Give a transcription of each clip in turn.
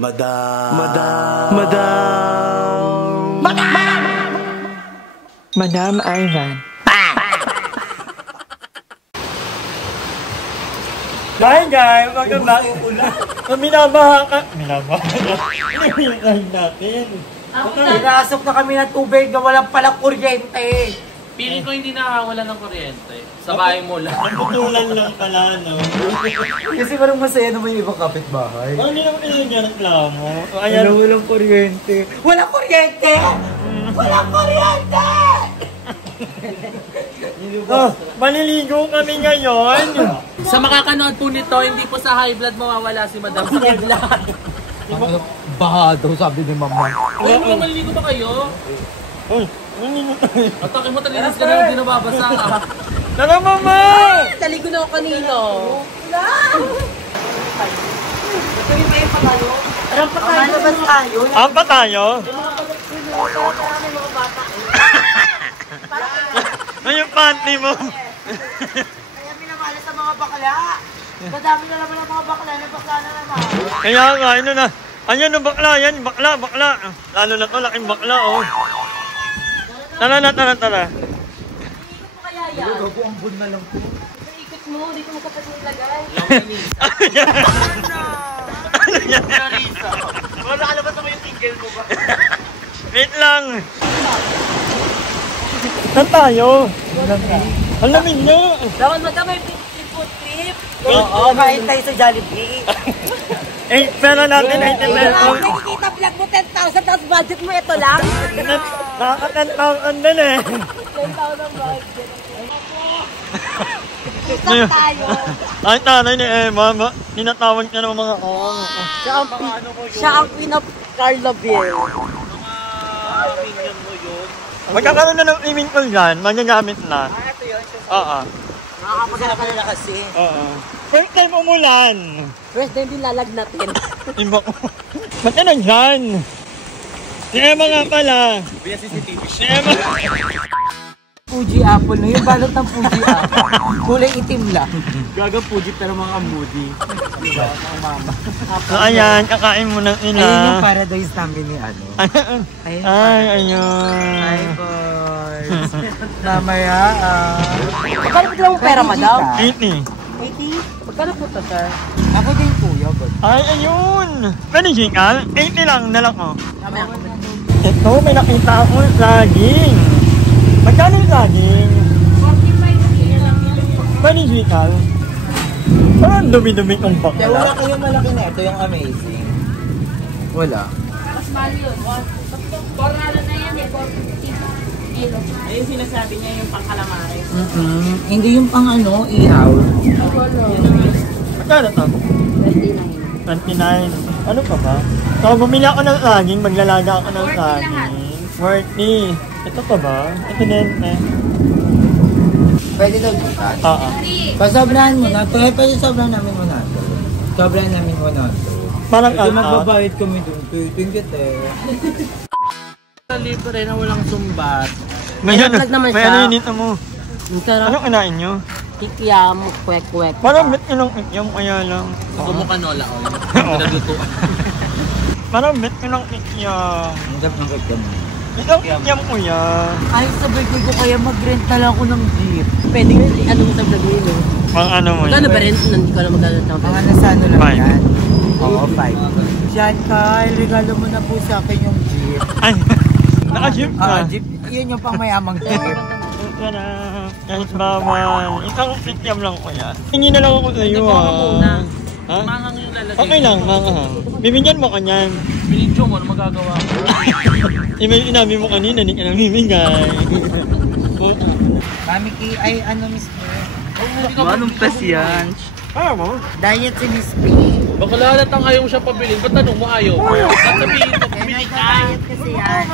Madam. Madam Ivan. Guys, welcome back. Minabaha ka. Minabahan natin. Pinasok na kami ng tubig na walang palang kuryente. Piling ko hindi nakakawala ng kuryente. Sa bahay mo lang. Naputulan lang pala, no? Kasi parang masaya naman yung ibang kapitbahay. Hindi naman nagreklamo. Ayan, walang kuryente. Walang kuryente! Walang kuryente! Maliligo kami ngayon. Sa makakanood po nito, hindi po sa high blood mawawala si Madam sa high blood. Baha daw, sabi ni Mama. Uy, maliligo ba kayo? Uy, maliligo tayo. Atake mo, talinis ka na, hindi nababasa ka. Tara, Mama! Taligo na ako kanino. Ito yung may pangalo. Rampa tayo. Ampa tayo? Ay, yung panty mo. Kaya minamala sa mga bakla. Madami na naman ang mga bakla. Nabakla na naman. Kaya nga, ano na. Ano bakla yan? Bakla. Lalo na to, laking bakla, oh. Tara. Ikot mo kaya yan? Gago-ambon na lang po. Ikot mo, dito mo kapag nilagay. Ano yan? Wala nakalabas naman yung single mo ba? Wait lang. Saan tayo? Ang lamig nyo. Dawan magkamay food trip. Oo, kain tayo sa Jollibee. Pera natin, 80 pesos. Nakikita vlog mo 10,000 tapos budget mo ito lang. Nakaka-10,000 din eh. 10,000 budget. Isang tayo. Ay, tanay ni Emma, ninatawag niya ng mga Siya ang Queen of Carlaville. Magkakaroon na ng swimming pool dyan, magagamit na. Ito yun. Oo. Nakakapagana ka na kasi. Oo. First time umulan. First din lalagnatin. Iba ko. Ba't na dyan? Si Emma nga pala. Si Emma. Fuji apple no, yung balot ng Fuji apple. Kulay itim lang. Gaga Fuji pero mga moody. Diba? So ayan, kakain mo ng ina. Ayun yung paradise namin ni ano. Ay, ayun. Hi boys. Mamaya Magkano po yung pera, madam? 80. 80? Magkano po ito, sir? Ako din kuya. Ay, ayun. Pwede Jingal? 80 lang, nalang ko. Mamaya ako. Ito, may nakita ako saging. Magkano yung saging? 45 pwede Jingal? Parang dumi-dumi kong bakla. Kaya wala kayong malaki na ito yung amazing. Wala. Mas mahal yun. 4 na yan eh, 450 kilo. Ayun sinasabi niya yung pangkalamares. Hindi yung pang ano, ihaw. Magkano to? 29. 29. Ano pa ba? So, bumili ako ng saging, maglalaga ako ng saging. 40. Ito pa ba? Ito din eh. Pwede daw dito. Oo. Pasobrahan mo na. Pwede sobrahan namin mo na. Sobrahan namin mo na. Parang Ito magbabayad kami dun. Tingkit eh. Libre na walang sumbat. May ano, Vlog naman may siya. ano yun dito mo. Ang sarap. Anong kinain nyo? Kikiam, kwek-kwek. Parang bit nyo ng ikyam kaya lang. Ako mo canola oil. Pinalutuan. Parang bit nyo ng ikyam. Ang sarap ng kagyan. Ito ikyam ko yan. Ay, sabay ko kaya mag-rent na lang ako ng jeep. Pwede nga, ano mo sa vlog nyo? Pang ano mo Magkano yun? ba rin? Hindi ko na magkano sa Mga nasa ano lang Five. yan. Oo, 5. Diyan Kyle, regalo mo na po sa akin yung jeep. Ay, naka-jeep ka. Jeep, yun yung pang mayamang jeep. Tara, kahit bawal. Isang ikyam lang ko yan. Hingi na lang ako sa iyo Baka muna. Ha? Mangang yung lalagay. Okay lang, manghang. Bibigyan mo ka niyan. Binidyo mo, ano magagawa ko? Email inabi mo kanina, hindi ka namimigay. Mami Ki, ay ano Miss P? Anong pes yan? Ayaw mo? Diet si Miss P. Baka lalatang ayaw siya pabilin. Ba't tanong mo ayaw? Ba't sabihin ito? Pumili ka. Diet kasi yan.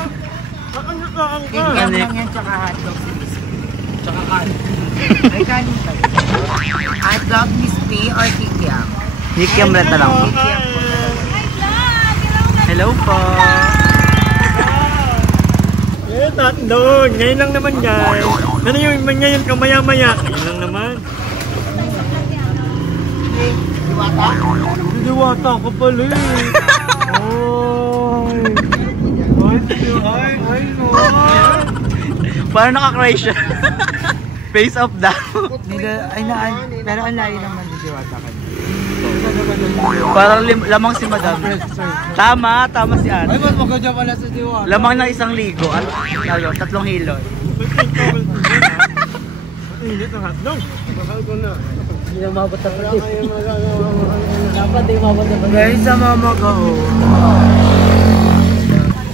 Kikiam lang yan tsaka hotdog si Miss P. Tsaka kanin. Ay kanin pa. Hotdog Miss P or kikiam? Kikiam rin na lang. Kikiam po. Hello po. Eh, tatlong. Ngayon lang naman guys. Ano yung ngayon ka maya-maya? Ngayon lang naman. Diwata? Diwata ka pala eh. Parang naka-crash. Face up daw. Pero ang layo naman ni Diwata ka. Parang lamang si Madam. Tama si Ate. mas maganda pala sa Diwata. Lamang ng 1 ligo. Ano? 3 hilot. Init ang hotdog. Bakal ko na. Hindi na mabot na pala. Dapat di mabot na pala. Guys, sa mama ko.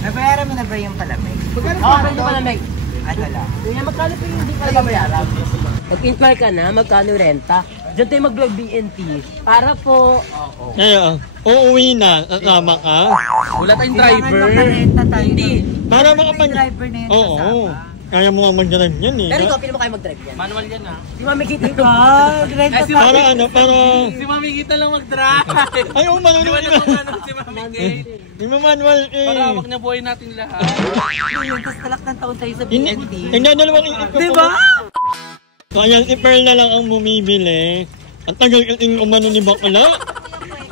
Nabayaran mo na ba yung palamig? Magkano yung palamig? Ano lang? Kaya magkano pa yung hindi ka bayaran? Mag-inquire ka na, magkano renta? Diyan tayo mag-vlog BNT. Para po... Ngayon, uuwi na. Tama ka. Wala tayong driver. Hindi. Para makapag... driver na yun Oo. Kaya mo nga mag-drive yan eh. Pero ikaw, pili mo kayo mag-drive yan. Manual yan ha. Si Mami Kita ko. Para ano, para... Si Mami Kita lang mag-drive. Ay, oo, manunin Wala mo. naman si Mami Kita. Di mo manual eh. Para hawak na buhay natin lahat. Yung tas talak ng taon tayo sa BNT. Hindi, dalawang iip ko. Diba? So, ayan, si Pearl na lang ang bumibili. Ang tagal yung umano ni Bakla.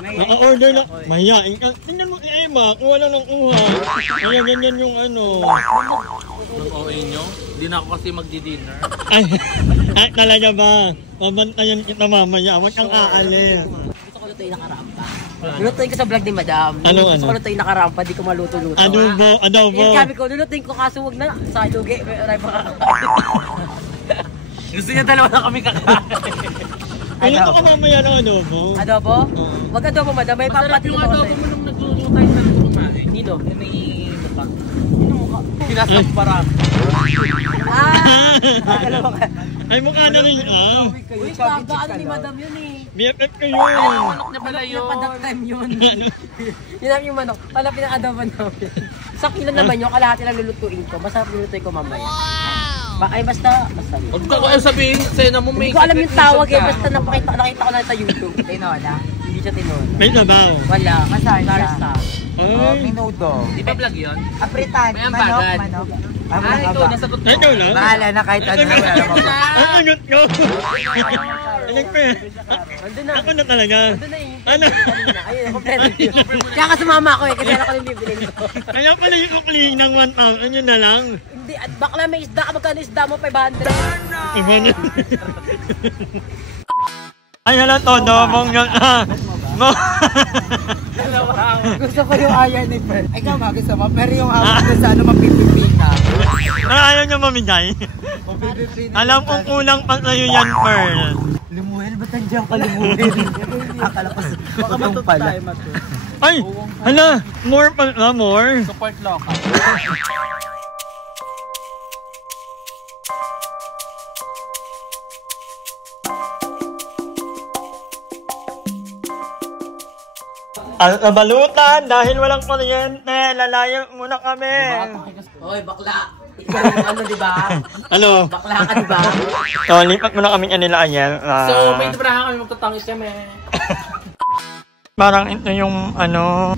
Naka-order na. Mahiyain ka. Tingnan mo si Emma, kuha lang ng kuha. Kaya ganyan yung ano. Ang OA nyo? Hindi na ako kasi magdi-dinner. Ay, talaga ba? Mabantayan kita mamaya. Huwag kang aalis. Gusto ko lutuin nakarampa. Lulutuin ko sa vlog ni Madam. Gusto ko lutuin nakarampa, di ko maluto-luto. Adobo. Yung sabi ko, lulutuin ko kaso huwag na. Sa lugi, may aray makakain. Gusto niya dalawa na kami kakain. Luto ka mamaya ng adobo. Adobo? Wag adobo, Madam. May papatiin ko sa'yo. Masarap yung adobo mo nung nagluto tayo sa kumain. Dito, may mukha. Sino mukha? Sinasampara. Ay, mukha na rin ah. Uy, ano ni Madam yun eh. BFF kayo. Manok na pala yun. Padak time yun. Yun lang yung manok. Pala pinaka-adobo namin. Sa kilo naman yung kalahati lang lulutuin ko. Masarap lulutuin ko mamaya. Ay basta. Huwag ko kayo sabihin, Sena mo may... Hindi ko alam yung tawag eh. Basta nakita ko na sa YouTube. Tinola. Hindi siya tinola. May sabaw. Wala. Masarsa. Sarsa. Ay. Minudo. Di ba vlog yun? Apritan. May ampagan. Manok. Ito, nasa totoo. Ikaw lang? Bahala na kahit ano. Ang sagot ko. Alam ko eh. Andun na. Ako na talaga. Andun na eh. Ano? Ayun, kompleto yun. Kaya kasi mama ko eh. Kasi ako yung bibili ko. Kaya pala yung ukli ng 1,000 yun na lang. Hindi, at bakla may isda ka. Magkano isda mo? 500. Iba na. Ay, hala todo. Mong yun. Gusto ko yung ayaw ni Pearl. Ay, ikaw gusto mo. Pero yung awak na sa ano mapipipita. Ayaw niya mamigay. Alam kong kulang pa sa'yo yan, Pearl. Limuhin, ba't nandiyan ka limuhin? Akala ko baka matutong pala. Ay, hala. More pala, more. Support local. Ang kabalutan, dahil walang kuryente, lalayo muna kami. Hoy, bakla. Ikaw yung ano, di ba? Ano? Bakla ka, di ba? So, lipat muna kami kanila, ayan. So, may ibrahan kami magtatangis kami. Parang ito yung,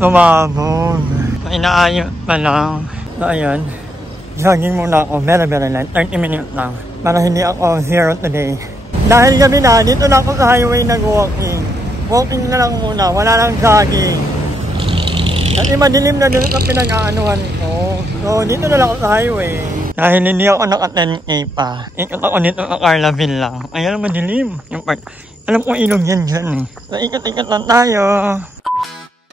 tumabog. Inaayos pa lang. So, ayan. Jogging muna ako, very light. 30 minutes lang. Para hindi ako zero today. Dahil gabi na, dito na ako sa highway nag-walking. Walking na lang muna, wala lang jogging. Kasi madilim na dito sa pinag-aanuhan ko. So, dito na lang ako sa highway. Dahil hindi ako naka-10K pa. Ikot ako dito sa Carlaville lang. Ayan, madilim. Yung part. Alam ko ilog yan dyan eh. So, ikot-ikot lang tayo.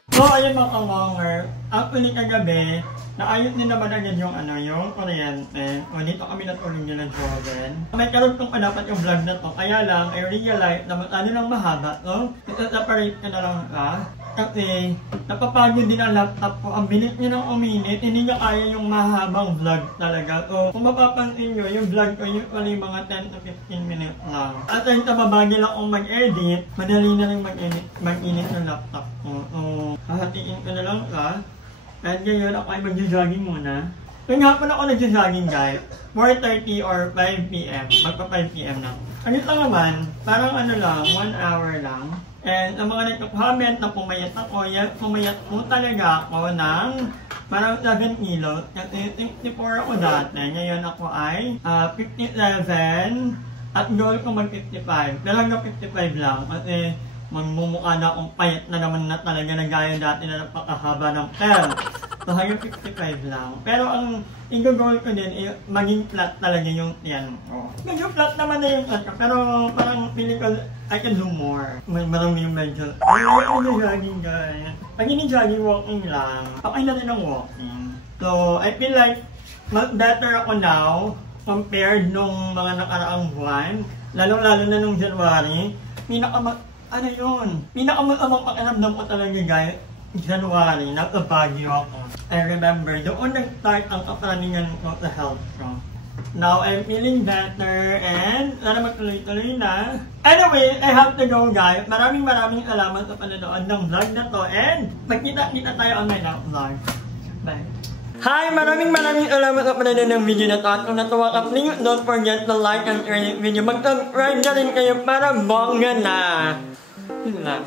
So, ayun mga kawanger. Actually, kagabi, naayos din naman agad yung yung kuryente. O, dito kami natulong nila Jordan. May karoon kong dapat yung vlog na to. Kaya lang, I realize na masyado lang mahaba, no? Ito-separate ka na lang kasi napapagod din ang laptop ko. Ang bilis niya ng uminit, hindi niya kaya yung mahabang vlog talaga. So, kung mapapansin nyo, yung vlog ko usually mga 10 to 15 minutes lang. At ayun, tababagil akong mag-edit, madali na rin mag-init ng laptop ko. So, hahatiin ko na lang at ngayon ako ay mag-jogging muna. So nga po na ako nag-jogging guys, 4:30 or 5 p.m. Magpa 5 p.m. na. Ano ito naman, parang lang, 1 hour lang. And ang mga nagko-comment na pumayat ako, pumayat po talaga ako ng parang 7 kilos. Kasi 54 ako dati, ngayon ako ay 57 at goal ko mag-55. Pero hanggang 55 lang kasi magmumukha na akong payat na naman na talaga na gaya dati na napakahaba ng hair. So hanggang 55 lang. Pero ang i-goal ko din, maging flat talaga yung yan ko. Medyo flat naman na yung flat ko, pero parang feeling ko, I can do more. Marami yung medyo, jogging guys. Pag hindi jogging, walking lang. Okay na rin ang walking. So, I feel like, better ako now, compared nung mga nakaraang buwan. Lalo-lalo na nung January. Pinaka-amang pakiramdam ko talaga guys, January, nagkabagyo ako. I remember, doon nag-start ang kapraningan ko sa health ko. Now, I'm feeling better and sana magtuloy-tuloy na. Anyway, I have to go guys. Maraming salamat sa panonood ng vlog na to and magkita-kita tayo on my next vlog. Bye! Hi! Maraming salamat sa panonood ng video na to. At kung natuwa ka, please don't forget to like and share the video. Mag-subscribe na rin kayo para bongga na! Yun lang.